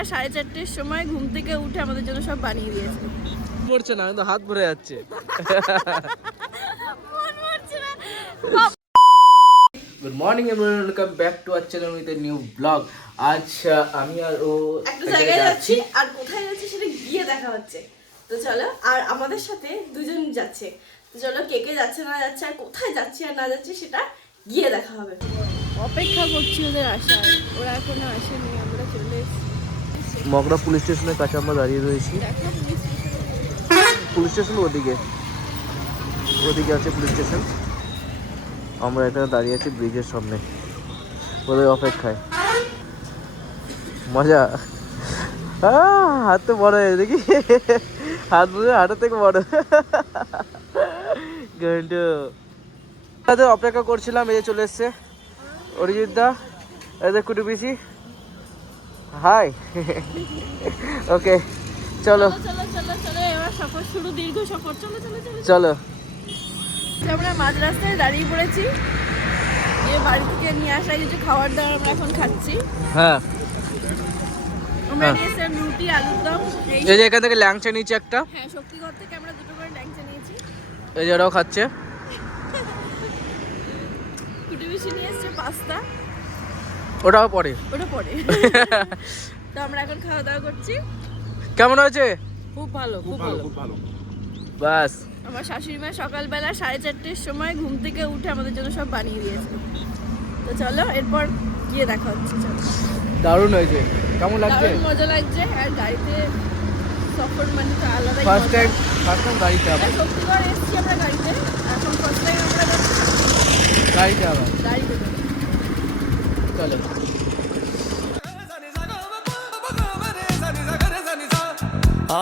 সকালবেলা 4:30টার সময় ঘুম থেকে উঠে আমাদের জন্য সব বানিয়ে দিয়েছে। মরছে না, কিন্তু হাত ভরে যাচ্ছে। Good morning everyone, welcome back to our channel with a new blog. আজ আমি আর ও একটা জায়গায় যাচ্ছি, আর কোথায় যাচ্ছি সেটা গিয়ে দেখা হচ্ছে। তো চলো, আর আমাদের সাথে দুজন যাচ্ছে। তো চলো, কে কে যাচ্ছে না যাচ্ছে আর কোথায় যাচ্ছে আর না যাচ্ছে সেটা গিয়ে দেখা হবে। অপেক্ষা করছি ওদের আসার, ওরা এখনো আসেনি। আমরা চলে এসেছি মগরা পুলিশ স্টেশনের কাছে, আমরা দাঁড়িয়ে রয়েছি। পুলিশ স্টেশন ওদিকে আছে পুলিশ স্টেশন। আমরা এখানে দাঁড়িয়ে আছি ব্রিজের সামনে, ওদের অপেক্ষায়। মজা। হাত তো বড় হয়ে দেখি, হাত বুঝে হাটের থেকে বড়। ঘন্টু অপেক্ষা করছিলাম, এই যে চলে এসছে অরিজিৎ দা, এদের কুটু পিসি। হাই। ওকে চলো চলো চলো চলো, এবার সফর শুরু, দীর্ঘ সফর। চলো চলো চলো চলো। আমরা মাঝ রাস্তায় দাঁড়িয়ে পড়েছি, বাড়ি থেকে নিয়ে আসা কিছু খাবার দাবার আমরা এখন খাচ্ছি। হ্যাঁ, আমরা নিয়েছিলাম রুটি, আলুর দম। এই যে এখান থেকে ল্যাংচা নিয়েছি একটা। হ্যাঁ, শক্তিগড় থেকে আমরা দুটো করে ল্যাংচা নিয়েছি। এই যে ওরাও খাচ্ছে। কুটি বেশি নিয়ে এসছে পাস্তা, ওটাও পরে। ওটা পরে। তো আমরা এখন খাওয়া দাওয়া করছি। কেমন হয়েছে? খুব ভালো, খুব ভালো। বাস। আমার শাশুড়ি মা সকালবেলা 4:30টার সময় ঘুম থেকে উঠে আমাদের জন্য সব বানিয়ে দিয়েছে। তো চলো, এরপর গিয়ে দেখা হচ্ছে। চলো। দারুণ হয়েছে। কেমন লাগছে? দারুণ মজা লাগছে। আর গাড়িতে সফর মানে তো আলাদাই। ফার্স্ট টাইম গাড়িতে আবার। শক্তিগড় এসেছি আমরা গাড়িতে, এখন ফার্স্ট টাইম আমরা গাড়িতে আবার। গাড়িতে। চলো।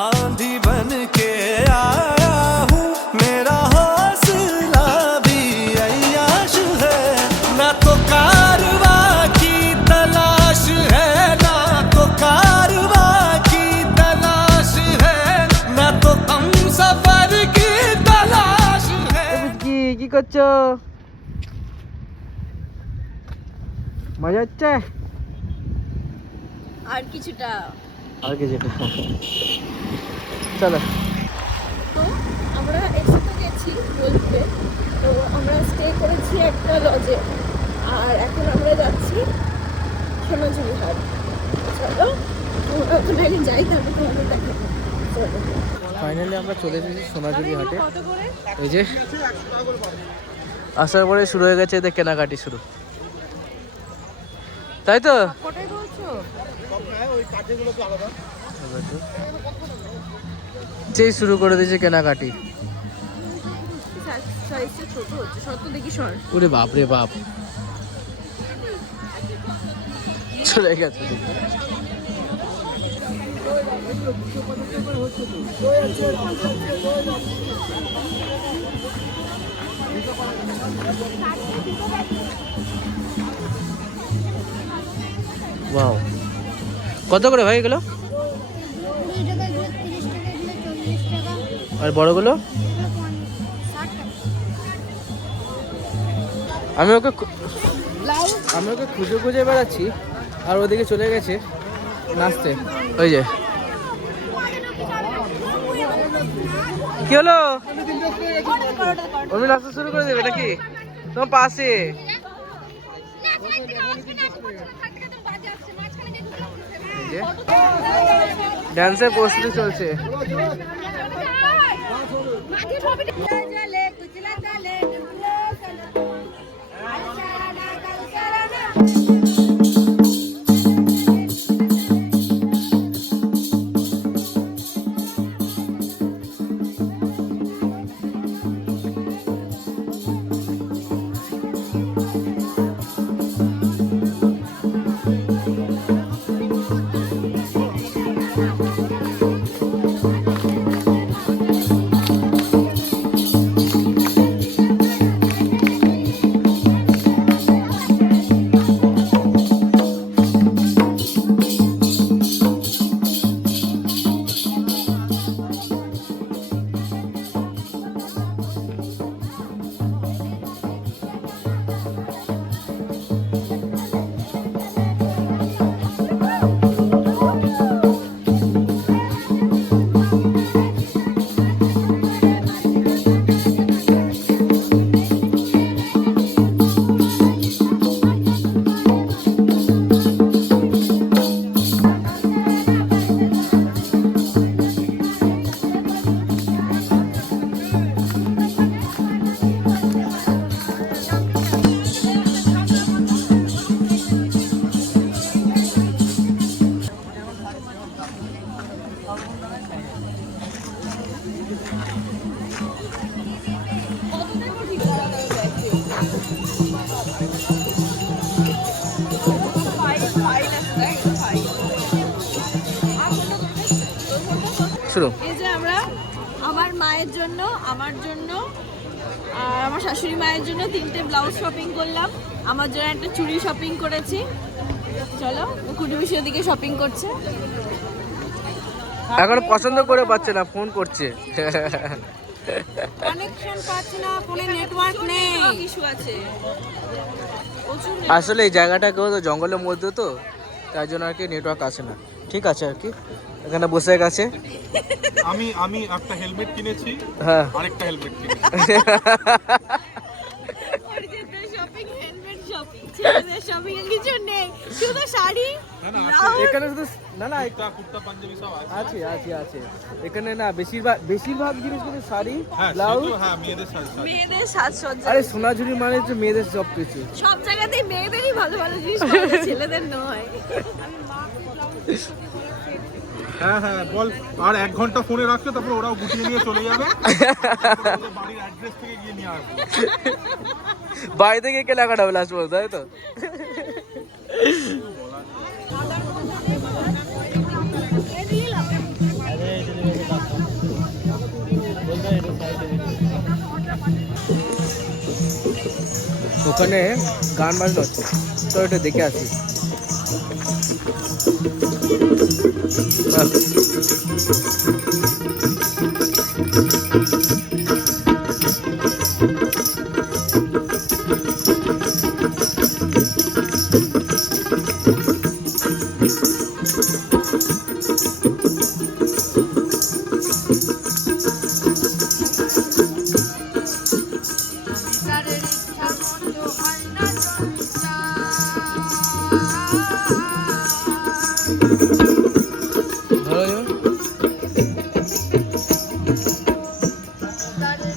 आंधी बन के आया हूँ, मेरा हौसला भी अय्याश है, ना तो कारवा की तलाश है, ना तो कारवा की तलाश है, ना तो हम सफर की तलाश है। কি করছো? মজা হচ্ছে? আর কিছুটা। আর কি যেটা। চলো। তো আমরা একসাথে গেছি বোলপুরে, তো আমরা স্টে করেছি একটা লজে, আর এখন আমরা যাচ্ছি সোনাঝুরি হাট। চলো, আমরা ওখানে আগে যাই, তারপর তোমাদের দেখাবো। চলো। ফাইনালি আমরা চলে এসেছি সোনাঝুরি হাটে। কত করে? এই যে আসার পরে শুরু হয়ে গেছে এদের কেনাকাটি শুরু, তাই তো? কটাই বলছো? সেই শুরু করে দিয়েছে কেনাকাটি। সাইজটা ছোট হচ্ছে, শর্ত দেখি সর। ওরে বাপ রে বাপ, চলে গেছে। ওয়াও, কত করে ভাই এগুলো? আর বড়গুলো? আমি ওকে খুঁজে খুঁজে বেড়াচ্ছি, আর ওদিকে চলে গেছে নাচতে। ওই যে কি হলো, ওমি নাচতে শুরু করে দেবে নাকি তোমার পাশে? ডান্সের প্রস্তুতি চলছে। শুরু। এই যে আমরা আমার মায়ের জন্য, আমার জন্য আর আমার শাশুড়ি মায়ের জন্য 3টে ব্লাউজ শপিং করলাম। আমার জন্য একটা চুড়ি শপিং করেছি। চলো কুটু বেশি ওদিকে শপিং করছে। এখন পছন্দ করে পাচ্ছে না, ফোন করছে। কানেকশন পাচ্ছে না, ফোনে নেটওয়ার্ক নেই, ইস্যু আছে প্রচুর। আসলে এই জায়গাটা কেউ তো জঙ্গলের মধ্যে তো, তাই জন্য আর কি নেটওয়ার্ক আসে না। ঠিক আছে আর কি, এখানে বসে গেছে। আমি একটা হেলমেট কিনেছি, হ্যাঁ আরেকটা হেলমেট কিনেছি। অরিজিৎদের শপিং, হেলমেট শপিং, ছেলেদের শপিং এ কিছু নেই, শুধু শাড়ি। এখানে শুধু না না কুর্তা পাঞ্জাবি সব আছে। আছে আছে আছে এখানে না বেশিরভাগ জিনিস কিন্তু শাড়ি, হ্যাঁ ব্লাউজ। সেগুলো, হ্যাঁ মেয়েদের শাড়ি। মেয়েদের সাজসজ্জা, আরে সোনাঝুরি মানে হচ্ছে মেয়েদের সব কিছু। সব জায়গাতেই মেয়েদেরই ভালো ভালো জিনিস পাওয়া যায়, ছেলেদের নয়। হ্যাঁ হ্যাঁ বল, আর 1 ঘন্টা ফোনে রাখলে তারপর ওরাও গুটিয়ে নিয়ে চলে যাবে। ওদের বাড়ির অ্যাড্রেস থেকে গিয়ে নিয়ে আসবে। বাড়ি থেকে কেনাকাটা হবে লাস্ট পর্যন্ত, তাই তো? ওখানে গান বাজনা হচ্ছে, তো এটা দেখে আসি।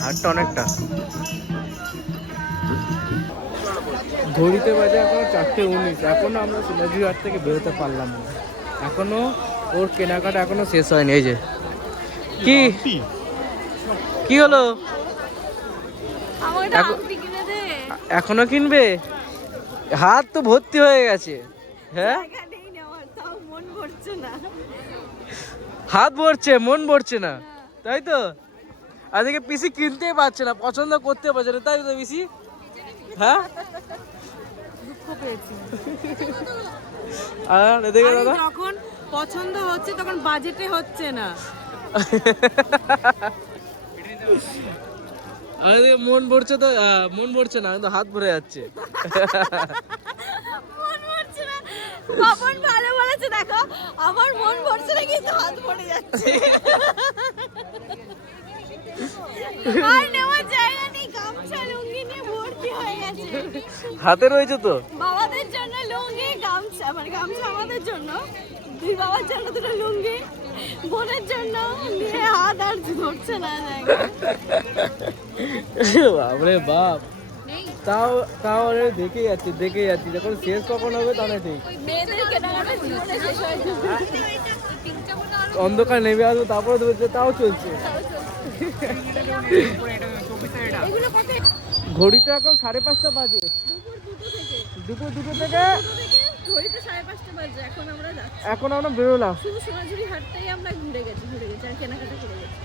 হাটটা অনেকটা। ঘড়িতে বাজে এখনো 4:19, এখনো আমরা সোনাঝুরি হাট থেকে বেরোতে পারলাম না। এখনো ওর কেনাকাটা এখনো শেষ হয়নি। এই যে কি হলো, আমার একটা আংটি কিনে দে। এখনো কিনবে? হাত তো ভর্তি হয়ে গেছে। হ্যাঁ জায়গা নেই নেওয়ার, তাও মন ভরছে না। হাত ভরছে, মন ভরছে না, তাই তো? আজকে পিসি কিনতেই পারছে না, পছন্দ করতে পারছে না, তাই তো পিসি? হ্যাঁ দুঃখ পেয়েছি। আর এদিকে আরে দাদা যখন পছন্দ হচ্ছে তখন বাজেটে হচ্ছে না। আর এদিকে মন ভরছে তো, মন ভরছে না কিন্তু হাত ভরে যাচ্ছে। মন ভরছে না, বাবন ভালো বলেছে। দেখো আমার মন ভরছে না কিন্তু হাত ভরে যাচ্ছে। আর নেওয়ার জায়গা নেই, গামছা লুঙ্গি নিয়ে ভর্তি হয়ে গেছে। হাতে রয়েছে তো। বাবাদের জন্য লুঙ্গি, গামছা, মানে গামছা আমাদের জন্য, 2 বাবার জন্য 2টো লুঙ্গি, বোনের জন্য নিয়ে হাত আর ধরছে না জায়গা। বাপরে বাপ, তাও তাও দেখে যাচ্ছি যখন শেষ কখন হবে তাহলে ঠিক। মেয়েদের কেনাকাটা জীবনে শেষ হয় না। অন্ধকার নেমে আসবে তারপরে ধরছে, তাও চলছে। এগুলো কত? ঘড়িতে এখন 5:30 বাজে, দুপুর 2 থেকে ঘড়িতে 5:30 বাজে। এখন আমরা যাচ্ছি, এখন আমরা বেরোলাম। শুধু সোনাঝুরি হাটটাই আমরা ঘুরে গেছি আর কেনাকাটা করে গেছি।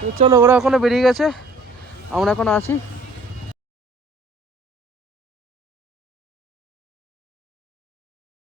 তো চলো, ওরা এখনো বেরিয়ে গেছে, আমরা এখন আসি।